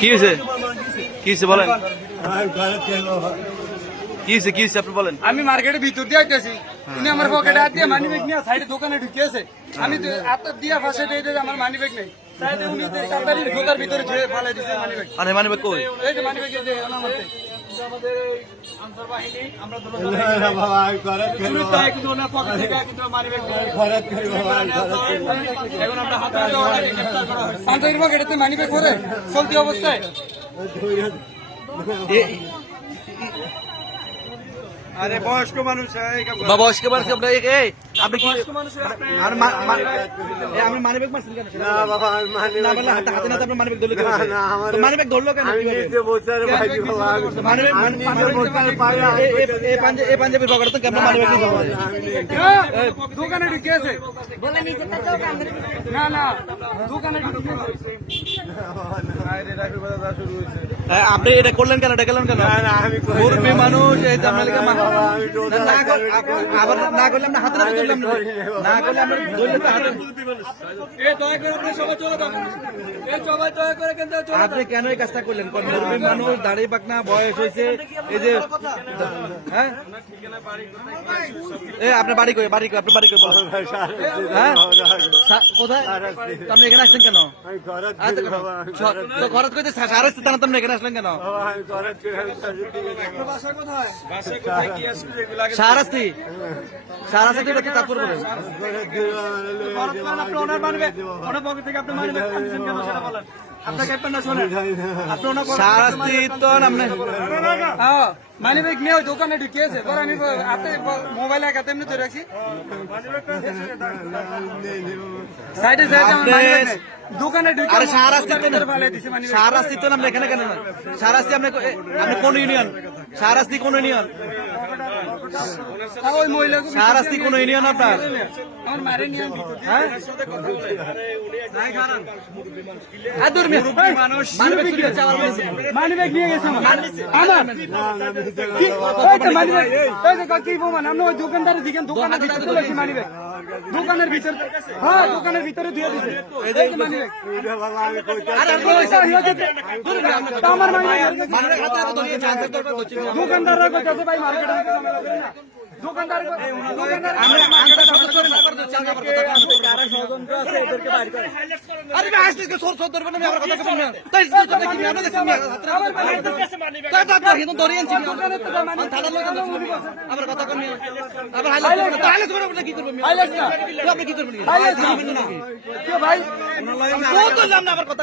কি হয়েছে কি হয়েছে বলেন কি হয়েছে কি হয়েছে আপনি বলেন। আমি মার্কেটের ভিতর দিয়ে আইতেছি, উনি আমার পকেটে হাত দিয়ে মানি ব্যাগ নিয়ে সাইডে দোকানে ঢুকিয়েছে। আমি হাত দিয়া ফাঁসে দিয়ে আমার মানি ব্যাগ নেই, সাইডে উনি কাতারির জোতার ভিতরে ঝুয়ে ফালাই দিচ্ছে মানি ব্যাগ। আরে মানে কই এই যে মানি ব্যাগ যে আমাদের আমাদের আনসার বাহিনী আমরা কিন্তু ওনার পকেট থেকে কিন্তু মানি ব্যাগ এখন আমরা হাতে আনসারের পকেটে মানি ব্যাগ করে চলতি অবস্থায়। আরে বয়স্ক মানুষ বয়স্ক মানুষ আপনি কি আমি মানি ব্যাগ মারছেন কেন? হাতে না আপনি মানি ব্যাগ ধরলো কেন? মানি ব্যাগ ধরলো কেন? এই পাঞ্জাবির পকেটে তো কেমন মানি ব্যাগ দোকানে ঢুকিয়েছে না না দোকানে আপনি এটা করলেন কেন? এটা করলেন কেন? মুরব্বী মানুষ আবার না করলে আমরা হাতে ধরলাম না করলে আমরা ধরলে তো হাতে। আপনি কেন এই কাজটা করলেন? মুরব্বী মানুষ দাড়ি পাকনা বয়স হয়েছে এই যে হ্যাঁ আপনার বাড়ি কই বাড়ি আপনার বাড়ি কই হ্যাঁ কোথায়? আপনি এখানে আসছেন কেন? খরচ করতে সারা আপনি এখানে আসলেন কেন? সারাস্তি সারাস্তি তারপর বলেন মানি ব্যাগ নিয়ে দোকানে ঢুকিয়েছে। আমি হাতে মোবাইল এক হাতে এমনি ধরে রাখছি সাইডে সাইডে দোকানে ঢুকে সারাস্তি তো আমরা এখানে কেন? সারাস্তি আপনি কোন ইউনিয়ন? সারাস্তি কোন ইউনিয়ন? ওই মহিলা সারাস্তি কোন ইউনিয়ন আপনার? আমার মারে নিয়ে হ্যাঁ মানি ব্যাগ নিয়ে গেছে আমরা ওই দোকানদারের দিকে দোকানের ভিতরে তুলেছি মানি ব্যাগ দোকানের ভিতরে হ্যাঁ দোকানের ভিতরে দিয়ে দিছে মানি ব্যাগ আমার মানি দোকানদাররা কইতাছে ভাই মার্কেটে দোকানদার কি করবেন? আপনি কি করবেন? ভাই আবার কথা